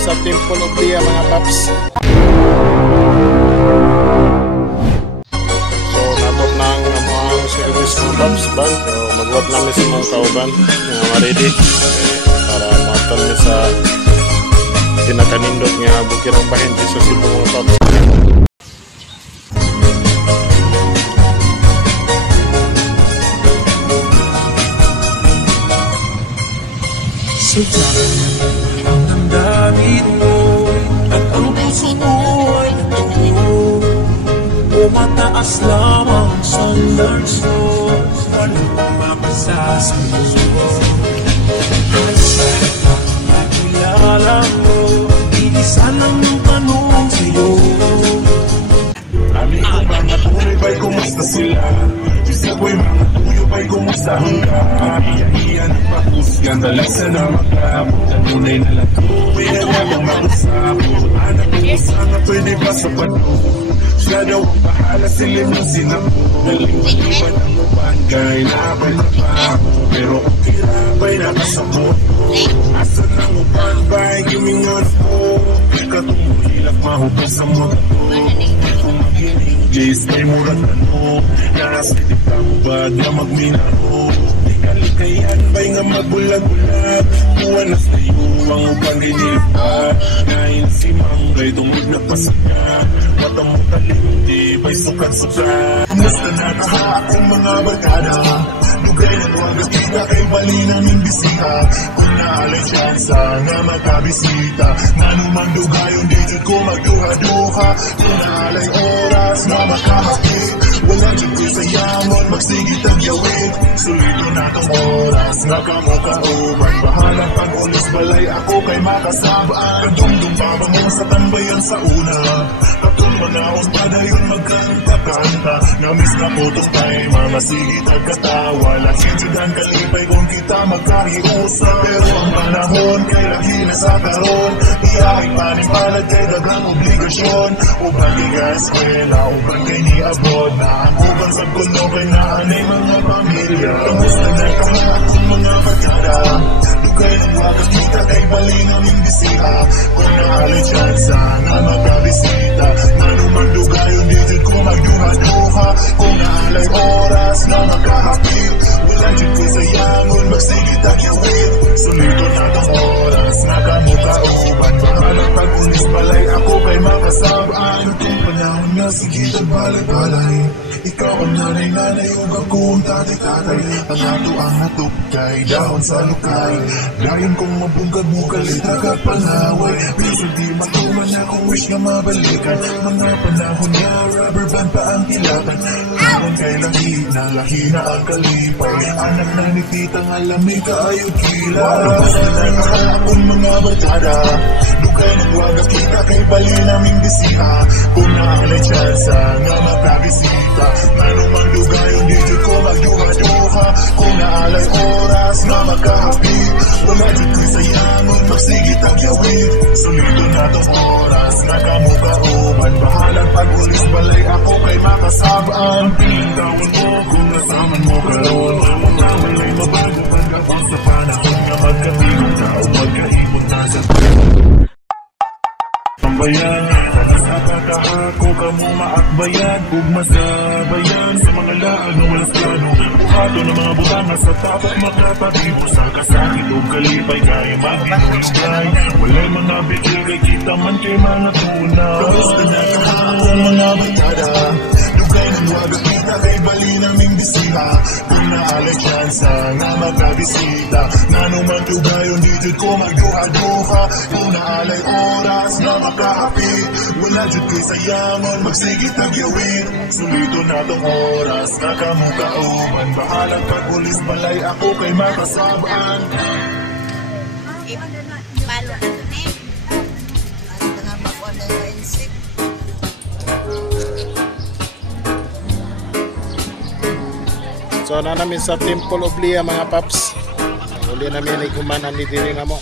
sa Temple of Lea mga paps. So nabot na ang mga service mga paps ba? So mag-wap namin sa mga kauban nga ma-ready para matang sa tinakanindot nga bukirang bahin sa Cebu mga paps. Ang damdamin mo at ang puso mo'y natuloy. Umataas lamang sa larso, walang mapasasayo. Kahit ang nakilala mo, iisa lang ang tanong sa'yo. Amin ko mga tunay ba'y kumusta sila? Isa ko'y mga tuyo ba'y kumusta hanggang? Iya-iya ng pakusgan, talasa na makabot. Ang tunay na lato, kaya na yung mag-usapot. Anak ko sana pwede ba sa pato? Siya daw ang bahala, silim ng sinapo. Naliwan ang ubangay na ako'y trabaho. Pero okay na ba'y nakasabot? Asan ang ubang ba'y gimingon po? Katulilap mahupos sa mga to. Jace ay murang ano, nasa dita mo ba na magminaro? Kalikayan ba'y nga magbulag-bulag? Buwanas na ang upang ginilipat. Ngayon si Manggay tungod na pasaya. Mata mo talimdi ba'y sukat-sukat. Basta nakaha akong mga barkada. Lugay ng wagas kita kay bali namin bisita. Kung naalay siyansa nga magkabisita, nanumang dugayon digit ko magduha-duha. Kung naalay oras nga makahapit, wala dyan ko sa yamon magsigit ang yawit. Sulido na tong oras nga kamo kauban. Bahalang pag-ulis balay ako kay makasabaan. Kadumdum pa ba mo sa tambayan sa una? Katong manaos pa dayon magkanta-kanta. Namis na putos tayo mga sigit at katawa. Laking sudan kalipay kung kita magkahiusa. Pero ang panahon kay lagi na sa karon. Iyaking panipalad kay dagang obligasyon. Uban kay ka-eskwela, uban kay ni-abroad. Na ang uban sa kuno kay naanay mga pamilya. Kamusta na kahat kung mga barkada? Lugay ng wagas kita kay bali namin bisita. Kung naalay siyansa nga magkabisita, manumang dugayon digit ko magduha-duha. Kung naalay oras na makahapit, wala dyan ko sa yangon magsigit ang yawit. Sulido na tong oras nga kamo kauban. Bahalang pag-unis balay ako kay makasabaan. Kung panahon nga sigit ang balay-balay, ikaw ang nanay-nanay ug ako ang tatay-tatay. Ang ato ang natupkay, dahon sa lukay. Dayon kong mabungkag-bukal, itagapangaway. Piso di matuman akong wish nga mabalikan. Mga panahon nga rubber band pa ang kilatan. Karon kay lahi na ang kalipay. Anak na ni titang alamig kaayod kila. Basta na akong mga barkada. Lugay ng wagas kita kay bali naming bisita. Kung naalay siyansa nga magkabisita, manumang dugayon digit ko magduha-duha. Kung naalay oras nga magkahapit, wala dyan ko sa yangon magsigit ang yawit. Sulido na tong oras na kamo kauban. Bahalang pag-ulis balay ako kay makasabaan. Piling taon mo kung nasaman mo karoon. Mga malay mabago pagkapang sa panahon nga magkabigong tao magkaibot na sa pambayan. Sa pagkahako ka mo maakbayan, ugma sa bayan sa mga laag na walang plano. Buhato ng mga butanga sa tapat makapatibo sa kasakit o kalipay kaya mag-ibigay. Walay mga bigay kay kita man kay mga tunaw. Basta nakakakong mga barkada. Lugay ng wagas kita kay bali naming bisita. Kung naalay siyansa nga magkabisita, nanuman tugayon digit ko magduha-duha. Kung naalay oras na makahapit, wala dyan ko'y sayangon magsigit ang yawit. Sulido na tong oras na kamo kauban. Bahalang pag-ulis balay ako kay makasabaan. Balo na ito eh. Basta nga makuha na yung insect. So na namin sa Temple of Lea mga paps. Uli namin ay kumanan ni diri na mo.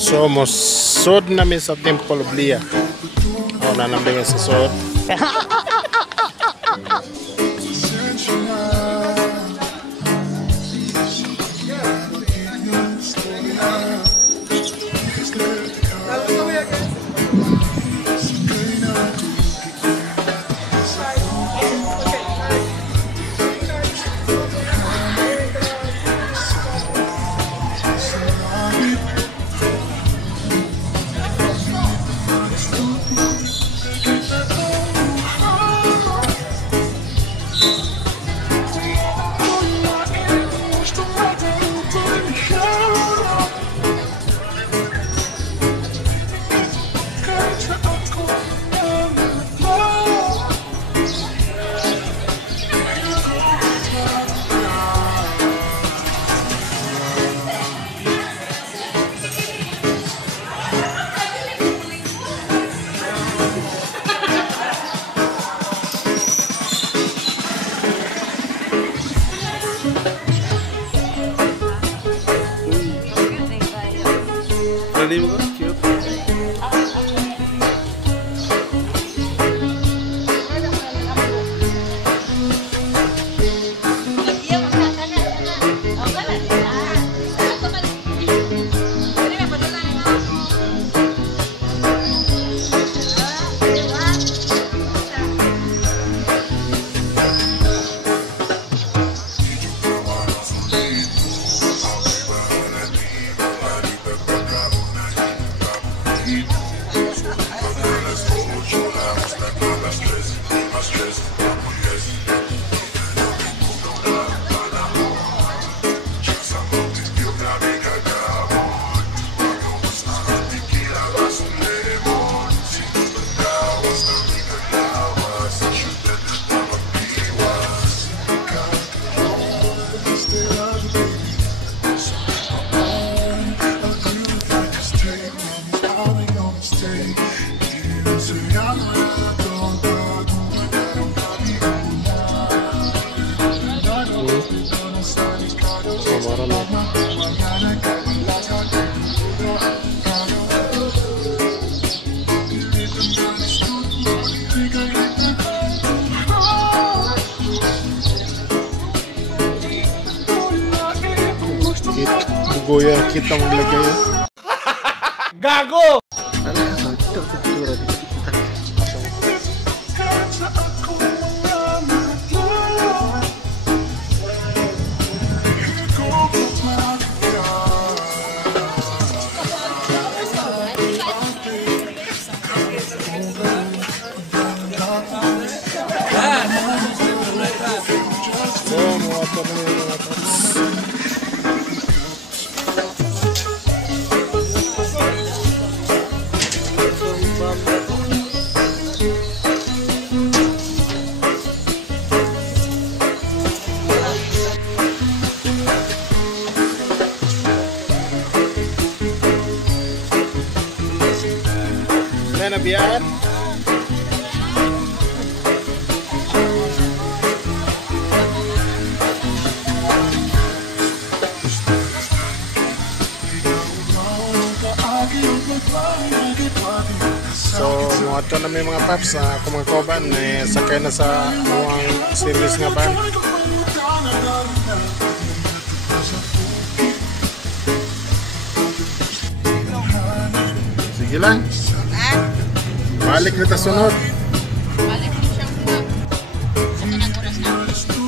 So mosod namin sa Temple of Lea. O na namin sa sod. Cute, cute. Goya kita maglagay. Gago! Ano? Ito, kultura dito. So, mga taps. Na biyan. So, mga ito na may mga paps na kumangkoban sakay na sa mga series nga ban. Sige lang. Balik na ta sunod. Balik mo siyang vlog. Sa kanang oras na.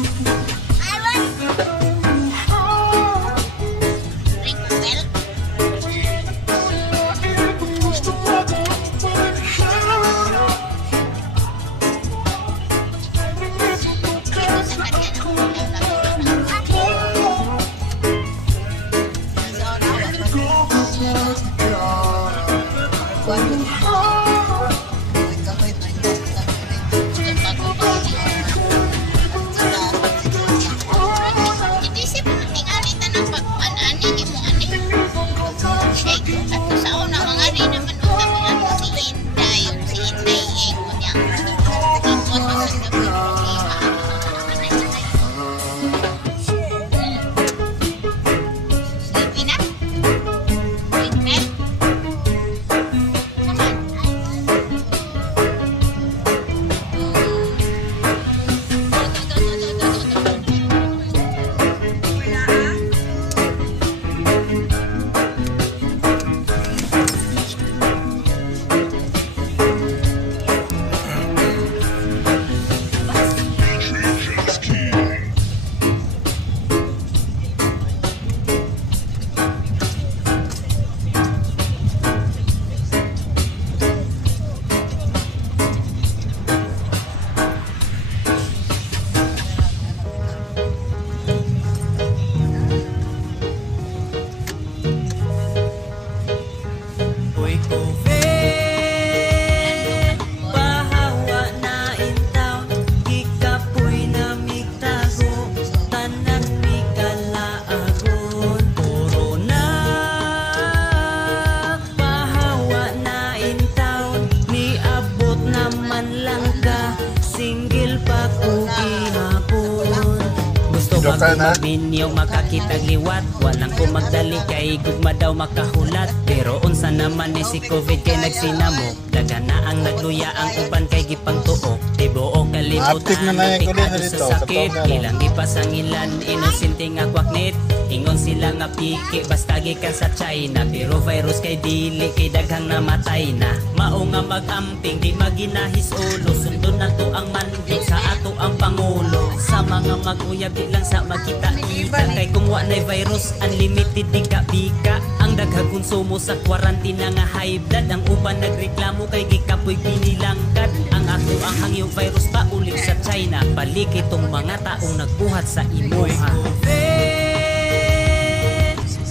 Bata na. Minyo makakitag liwat, walang ko magdali kay gugma daw makahulat. Pero unsa naman ni si COVID kay nagsinamo, daga na ang nagluya ang uban kay gipang tuo. Tibuo Active na kalimutan na yung pikado kulit na dito, sa sakit, sa tongga, ilang ipasangilan inosente nga kwaknit. Ingon sila nga piki basta gikan sa China, pero virus kay dili kay daghang namatay na. Mao nga mag-amping di maginahis ulo, sundon na to ang manding sa ato ang pangulo. Sa mga mag-uyab di lang sa makita ita, kay kung wa na virus unlimited di ka bika. Ang daghang konsumo sa kwarantina nga high blood, ang uban nagreklamo kay gikapoy pinilangkad. Ang ato ang hangyo virus pa ulit sa China, balik itong mga taong nagbuhat sa imuha.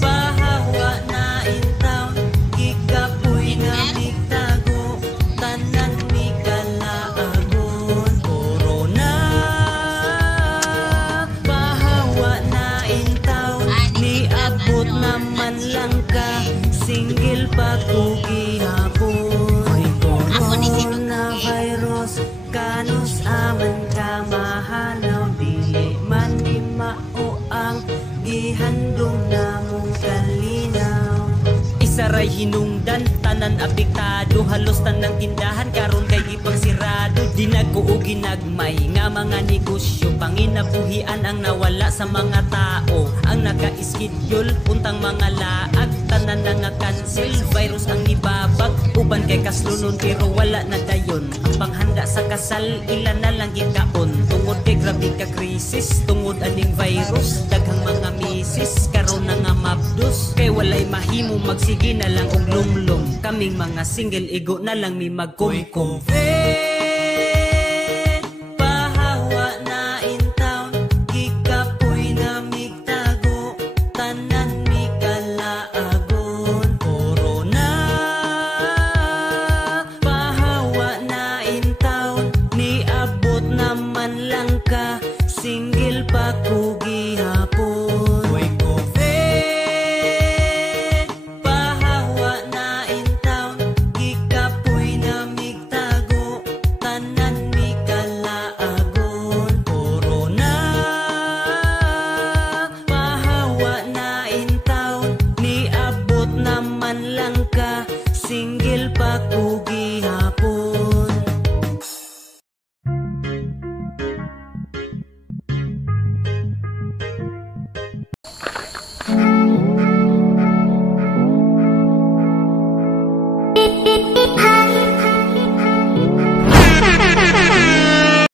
Bahawa na in town, gikapoy nga migtago, tanan mi kalaagon. Corona, bahawa na in town, niabot naman lang ka, single pa ko gihapon. Coronavirus, kanus aman ka mahanaw, dili man ni mao ang gihandong namong kalinaw. Isaray hinungdan, tanan apektado, halos tanang tindahan karon kay gipang sirado. Dinaguo ginagmay nga mga negosyo, panginabuhian ang nawala sa mga tao. Ang naka-schedule puntang mga laag, tanan na nga cancel, virus ang nibabag. Uban kay kaslunon pero wala na dayon. Ang panghanda sa kasal ilan na lang gikaon. Tungod kay grabe ka krisis, tungod aning virus, daghang mga misis karon na nga mabdos. Kay walay mahimo magsige na lang og lumlum, kaming mga single igo na lang mi magkumkum. Bahawa na in town, gikapoy na migtago, tanan mi kalaagon. Corona, bahawa na in town, niabot naman lang ka, single pa ko gihapon. Bahawa na in town, gikapoy na migtago, tanan mi kalaagon. Corona, bahawa na in town, niabot naman lang ka, single pa ko